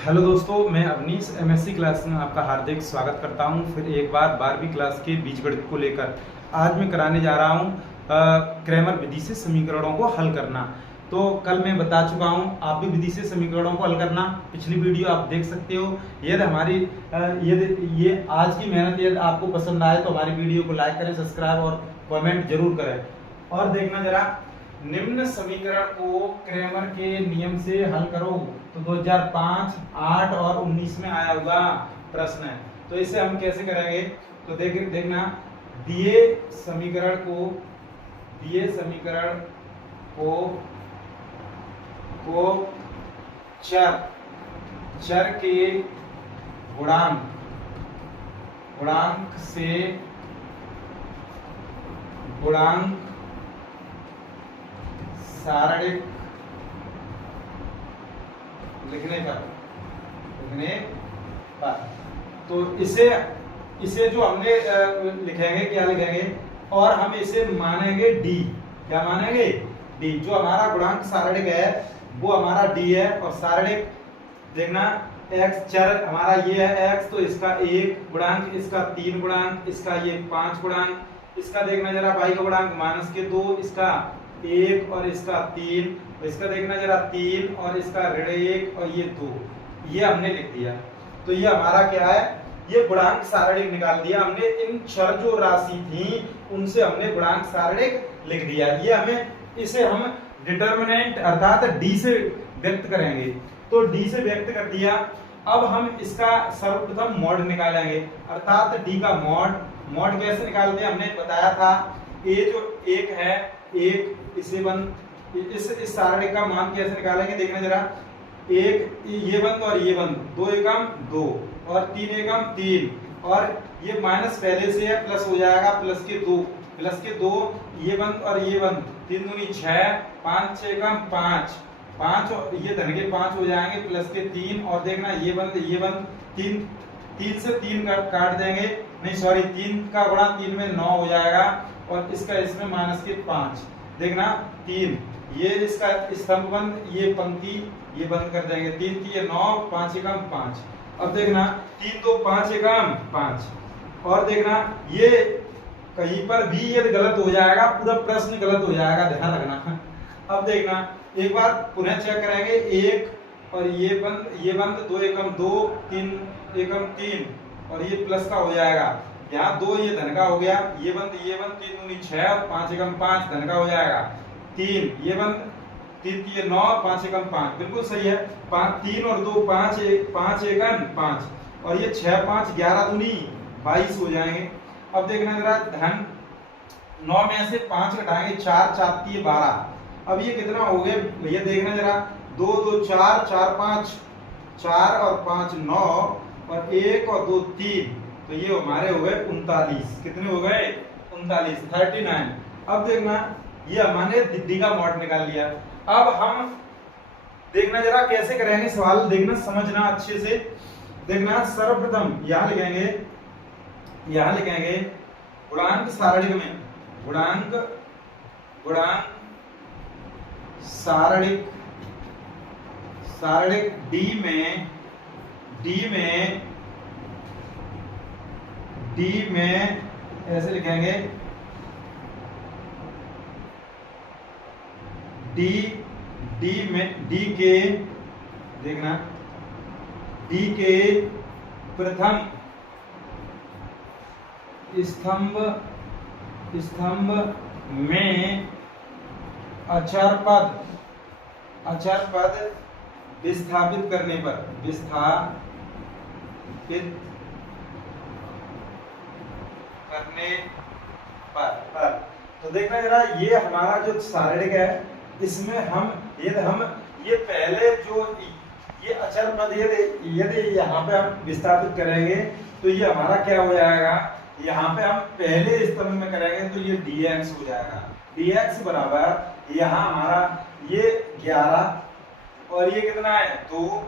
Hello दोस्तों, मैं Awanish MSc class में आपका हार्दिक स्वागत करता हूं। फिर एक बार 12वीं क्लास के बीजगणित को लेकर आज मैं कराने जा रहा हूं क्रैमर विधि से समीकरणों को हल करना। तो कल मैं बता चुका हूं, आप भी विधि से समीकरणों को हल करना। पिछली वीडियो आप देख सकते हो। यदि हमारी यदि ये आज की मेहनत यदि आपको पसंद आए तो हमारी वीडियो को लाइक करें, सब्सक्राइब और कमेंट जरूर करें। और देखना जरा, निम्न समीकरण को क्रैमर के नियम से हल करो। तो 2005, 8 और 19 में आया हुआ प्रश्न है। तो इसे हम कैसे करेंगे? तो देखना, दिए समीकरण को चर के गुणांक से सारणिक लिखने पर तो इसे जो हमने लिखेंगे, क्या लिखेंगे? और हम इसे मानेंगे डी। क्या मानेंगे? डी। जो हमारा गुणांक सारणिक है वो हमारा डी है। और सारणिक देखना, x चर हमारा ये है x, तो इसका 1 गुणांक, इसका 3 गुणांक, इसका ये 5 गुणांक, इसका देखना जरा y का गुणांक -2, इसका 1 और इसका 3, इसका देखना जरा 3 और इसका -1 और ये 2। ये हमने लिख दिया। तो ये हमारा क्या है? ये गुणांक सारणिक निकाल दिया हमने। इन चर जो राशि थी उनसे हमने गुणांक सारणिक लिख दिया। ये इसे हम डिटरमिनेंट अर्थात डी से व्यक्त करेंगे। तो डी से व्यक्त कर दिया। अब हम इसका सर्वप्रथम मॉड निकालेंगे, अर्थात डी का मॉड कैसे निकालते हैं हमने बताया था। ए जो 1 है, 1 इसे बंद, इस सारणिक का मान कैसे निकालेंगे? देखना जरा, 1 ये बंद और ये बंद, 2 एकम 2 और 3 एकम 3, और ये माइनस पहले से है, प्लस हो जाएगा, प्लस के 2 ये बंद और ये बंद, 3 दूनी 6, 5 6 एकम 5, 5 और ये धन के 5 हो जाएंगे, प्लस के 3, और देखना ये बंद 3 से 3 काट देंगे, नहीं सॉरी 3 का गुणा 3 में 9 हो जाएगा, और इसका इसमें माइनस के 5। देखना 3, ये इसका स्तंभ बंद, ये पंक्ति ये बंद कर देंगे, 3 3 9, 5 एकम 5। अब देखना 3 2 5 एकम 5। और देखना ये कहीं पर भी यदि गलत हो जाएगा, पूरा प्रश्न गलत हो जाएगा, ध्यान रखना। अब देखना एक बार पुनः चेक करेंगे, 1 और ये बंद 2 एकम 2, 3 एकम 3, और ये प्लस का हो जाएगा। यहाँ 2 ये धन का हो गया, ये बंद 3 दूनी 6 और 5 एकम 5 धन का हो जाएगा, 3 ये बंद 3 3 9, 5 एकम 5, बिल्कुल सही है। 3 और 2 5 एकम 5, और ये 6 5 11 दूनी 22 हो जाएंगे। अब देखना जरा, धन 9 में से 5 घटाएंगे, 4 4 3 12। अब ये कितना हो गया भैया? देखना जरा, 2 2 4 4 5 4 और 5 9, और 1 और 2 3, तो ये हमारे हो गए 39। कितने हो गए? 39, 39। अब देखना, ये हमने डी का मॉड निकाल लिया। अब हम देखना जरा कैसे करेंगे सवाल, देखना समझना अच्छे से। देखना सर्वप्रथम यहां लिखेंगे गुणांक सारणिक में, गुणांक सारणिक डी में ऐसे लिखेंगे, डी के देखना, डी के प्रथम स्तंभ में अचर पद विस्थापित करने पर, तो देखना जरा, ये हमारा जो सारणिक है इसमें हम ये पहले जो ये अचर पद यदि यहाँ पे हम विस्थापित करेंगे तो ये हमारा क्या हो जाएगा? यहाँ पे हम पहले स्तंभ में करेंगे तो ये dx हो जाएगा। dx बराबर यहाँ हमारा ये 11, और ये कितना है 2,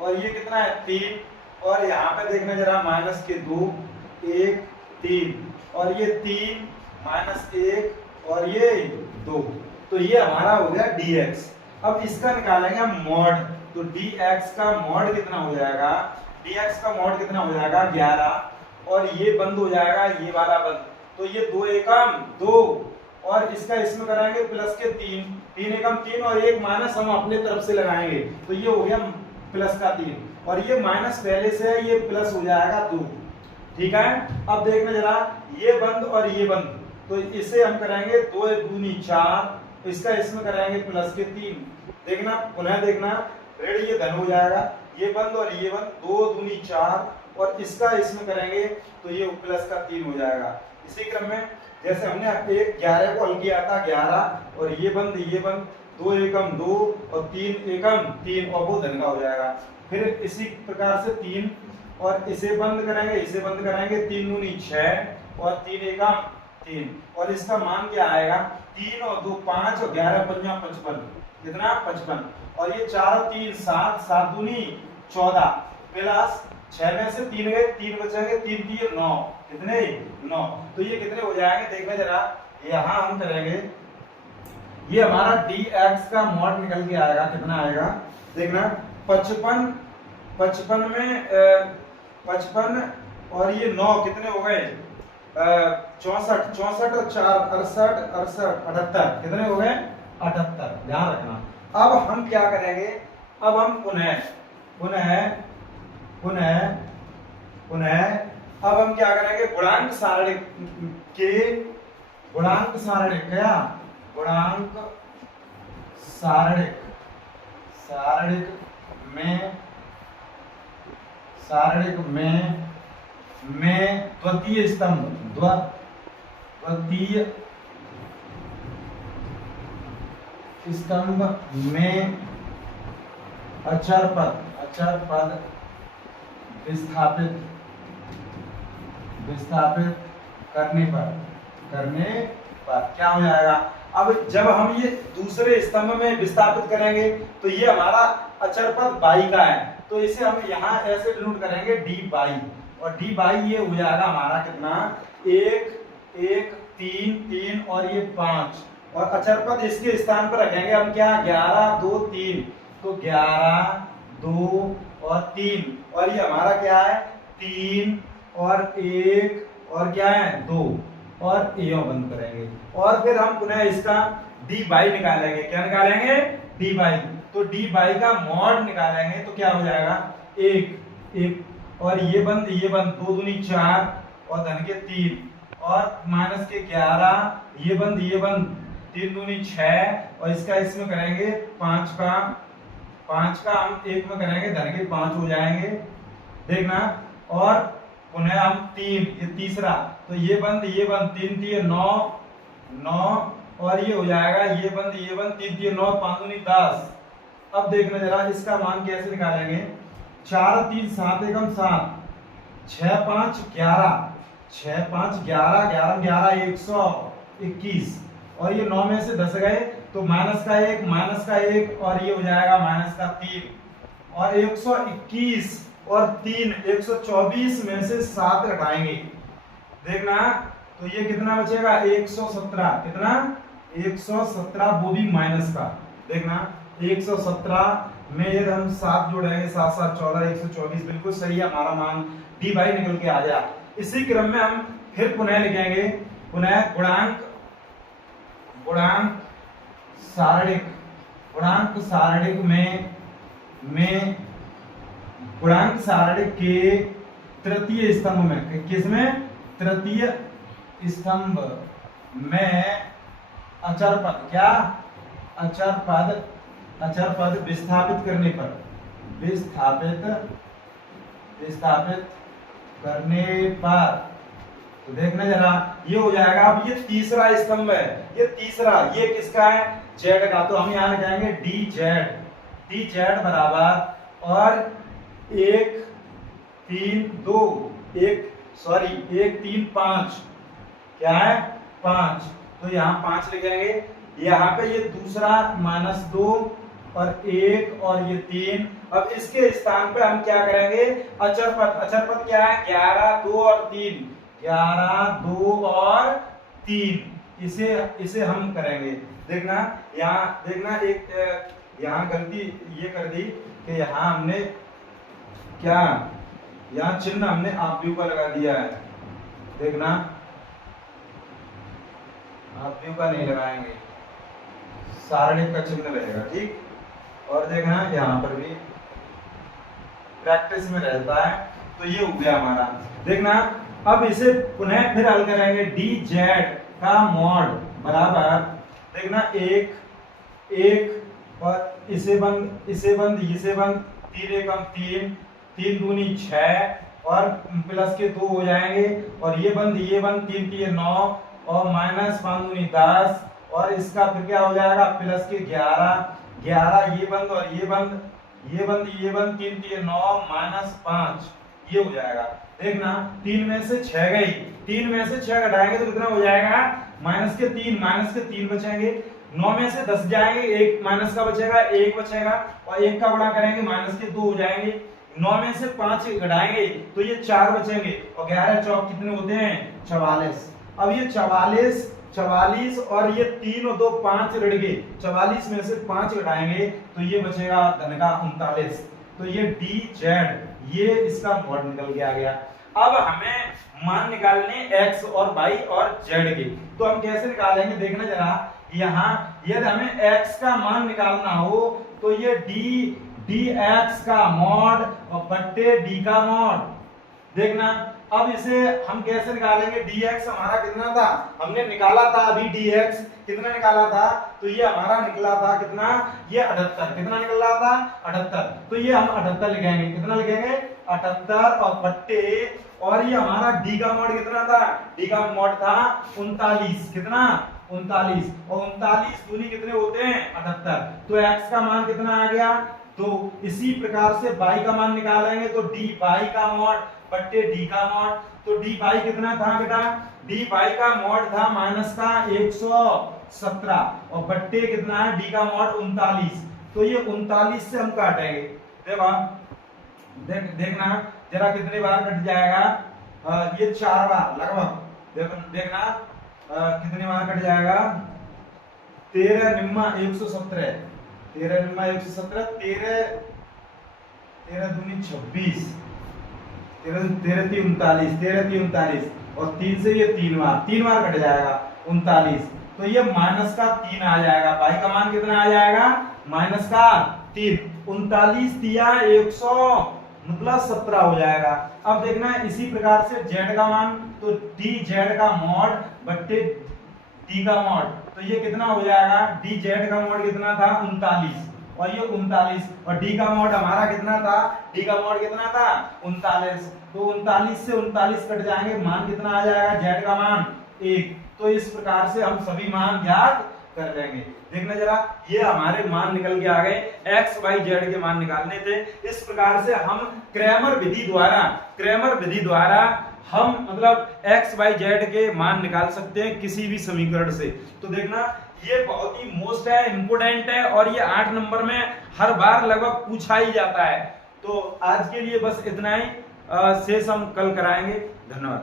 और ये कितना है 3, और यहाँ पे देखना जरा माइनस के 2 1 3 और ये 3 माइनस 1 और ये 2, तो ये हमारा हो गया dx। अब इसका निकालेंगे हम मॉड, तो dx का मॉड कितना हो जाएगा, dx का मॉड कितना हो जाएगा 11, और ये बंद हो जाएगा ये वाला बंद, तो ये 2 एकम 2, और इसका इसमें कराएंगे प्लस के 3, 3 एकम 3 और एक माइनस हम अपने तरफ से लगाएंगे, तो ये हो गया प्लस का 3, और ये माइनस पहले से है, ये प्लस हो जाएगा 2। ठीक है, अब देखना जरा ये बंद और ये बंद, तो इसे हम कराएंगे 2 दूनी 4, इसका इसमें कराएंगे प्लस के 3। देखना पुनः देखना, रेडी, ये धन हो जाएगा, ये बंद और ये बंद, 2 दूनी 4, और इसका इसमें करेंगे तो ये प्लस का 3 हो जाएगा। इसी क्रम में जैसे हमने 11 को हल किया था 11, और ये बंद 2 एकम 2 और 3 एकम 3, और वो धन का हो जाएगा। फिर इसी प्रकार से 3, और इसे बंद करेंगे, इसे बंद करेंगे, 3 दूनी 6 और 3 एकम 3, और इसका मान क्या आएगा 3 और 2 5 और 11 पंजा 55, कितना 55, और ये 4 और 3 7, 7 दूनी 14, प्लस 6 में से 3 गए, 3 बचेंगे, 3 3 9, कितने 9, तो ये कितने हो जाएंगे देखना जरा, यहाँ हम करेंगे, ये हमारा dx का मॉड निकल के आएगा, कितना आएगा देखना 55, 55 में 55 और ये 9 कितने हो गए 64, 64 और 4 68, 68 78, कितने हो गए 78, ध्यान रखना। अब हम क्या करेंगे, अब हम पुनः अब हम क्या करेंगे, गुणांक सारणी के गुणांक सारणी क्या गुणांक सारणिक में द्वितीय स्तंभ में अचर पद विस्थापित करने पर क्या हो जाएगा। अब जब हम ये दूसरे स्तंभ में विस्थापित करेंगे तो ये हमारा अचर पद बाई का है, तो इसे हम यहाँ ऐसे डिनोट करेंगे डी बाई, और डी बाई ये हो जाएगा हमारा कितना 1 1 3 3 और ये 5, और अचर पद इसके स्थान पर रखेंगे हम क्या 11 2 3, तो 11 2 और 3, और ये हमारा क्या है 3 और 1 और क्या है 2, और ये बंद करेंगे, और फिर हम पुनः इसका डी बाई निकालेंगे, क्या निकालेंगे डी बाई, तो डी बाई का मॉड निकालेंगे तो क्या हो जाएगा 1 1, और ये बंद 2 दूनी 4 और धन के 3, और माइनस के 11, ये बंद 3 दूनी 6, और इसका इसमें करेंगे 5 का हम 1 में करेंगे, धन के 5 हो जाएंगे देखना, और पुनः हम 3, ये तीसरा, तो ये बंद 3 3 9, और ये हो जाएगा ये बंद 3 3 9 5 दूनी 10। अब देखना जरा इसका मान कैसे निकालेंगे, 4 3 7 एकम 7, 6 5 11, 6 5 11 11 11 121, और ये 9 में से 10 गए तो माइनस का 1 और ये हो जाएगा माइनस का 3, और 121 और 3 124 में से 7 घटाएंगे देखना, तो ये कितना बचेगा 117, कितना 117, वो भी माइनस का देखना, 117 में यदि हम 7 जोड़ेंगे 7 7 14 124, बिल्कुल सही है, हमारा मान डी बाई निकल के आ गया। इसी क्रम में हम फिर पुनः लिखेंगे, पुनः गुणांक सारणिक में गुणांक सारणिक के तृतीय स्तंभ में, किसमें तृतीय स्तंभ में अचर पद, क्या अचर पद विस्थापित करने पर तो देखना जरा ये हो जाएगा। अब ये तीसरा स्तंभ है, ये तीसरा, ये किसका है जेड का, तो हम यहाँ लिखाएंगे डी जेड बराबर, और 1 3 2 1 3 5, क्या है 5, तो यहाँ 5 लिखेंगे, यहाँ पे ये दूसरा -2 और 1 और ये 3। अब इसके स्थान पे हम क्या करेंगे, अचर पद क्या है 11 2 और 3, 11 2 और 3, इसे हम करेंगे देखना, यहाँ देखना यहाँ गलती ये कर दी कि यहाँ हमने क्या, यहाँ चिन्ह हमने आप व्यू का लगा दिया है, देखना आप व्यू का नहीं लगाएंगे, सारणी का चिन्ह रहेगा, ठीक। और देखना यहाँ पर भी प्रैक्टिस में रहता है। तो ये हो गया हमारा, देखना अब इसे पुनः फिर हल करेंगे। डी जेड का मॉड बराबर, देखना एक एक और इसे बंद इसे बंद इसे बंद, 3 एकम 3, 3 दूनी 6 और प्लस के 2 हो जाएंगे, और ये बंद 3 3 9 और माइनस 5 दूनी 10, और इसका फिर क्या हो जाएगा प्लस के 11 11, ये बंद और ये बंद 3 3 9 माइनस 5, ये हो जाएगा। देखना 3 में से 6 गई, 3 में से 6 घटाएंगे तो कितना हो जाएगा माइनस के 3 बचेंगे, 9 में से 10 जाएंगे, 1 माइनस का बचेगा 1 बचेगा, और 1 का गुणा करेंगे माइनस के 2 हो जाएंगे, 9 में से 5 घटाएंगे तो ये 4 बचेंगे, और 11 चौक कितने होते हैं 44। अब ये 44 और ये 3 और 2 5 रह गए, 44 में से 5 घटाएंगे तो ये बचेगा धन का 39। तो ये डी जेड, ये इसका मॉड निकल के आ गया। अब हमें मान निकालने x और y और z के, तो हम कैसे निकालेंगे देखना जरा। यहाँ यदि हमें x का मान निकालना हो तो ये dx का मॉड और बट्टे d का मॉड, देखना। अब इसे हम कैसे निकालेंगे, dx हमारा कितना था, हमने निकाला था अभी dx कितना निकाला था, तो ये हमारा निकला था कितना, ये 78, कितना निकल रहा था 78, तो ये हम 78 लिखेंगे, कितना लिखेंगे 78 और बट्टे, और ये हमारा d का मॉड कितना था, d का मॉड था 39, कितना 39, और 39 दूनी कितने होते हैं 78, तो x का मान कितना आ गया। तो इसी प्रकार से y का मान निकालेंगे तो dy का मॉड बट्टे d का मॉड, तो dy कितना था बेटा, dy का मॉड था माइनस का 117 और बट्टे कितना है d का मॉड 39, तो ये 39 से हम काटेंगे, देखो देखना जरा कितनी बार कट जाएगा, ये 4 बार लगभग, देखना कितनी बार कट जाएगा, 13 निम्मा 117, 13 निम्मा 117, 13 दूनी 26, 13 3 39 और 3 से ये 3 बार कट जाएगा 39, तो ये माइनस का 3 आ जाएगा, भाई का मान कितना आ जाएगा माइनस का 3, 39 दिया 117 हो जाएगा। अब देखना इसी प्रकार से z का मान, तो dz का मॉड बट्टे d का मॉड, तो ये कितना हो जाएगा, dz का मॉड कितना था 39 और ये 39, और d का मॉड हमारा कितना था, d का मॉड कितना था 39, तो 39 से 39 कट जाएंगे, मान कितना आ जाएगा z का मान 1। तो इस प्रकार से हम सभी मान ज्ञात कर लेंगे। देखना जरा, ये हमारे मान निकल के आ गए, x y z के मान निकालने थे। इस प्रकार से हम क्रैमर विधि द्वारा हम मतलब x y z के मान निकाल सकते हैं किसी भी समीकरण से। तो देखना ये बहुत ही मोस्ट है, इंपोर्टेंट है, और ये 8 नंबर में हर बार लगभग पूछा ही जाता है। तो आज के लिए बस इतना ही, शेष हम कल कराएंगे। धन्यवाद।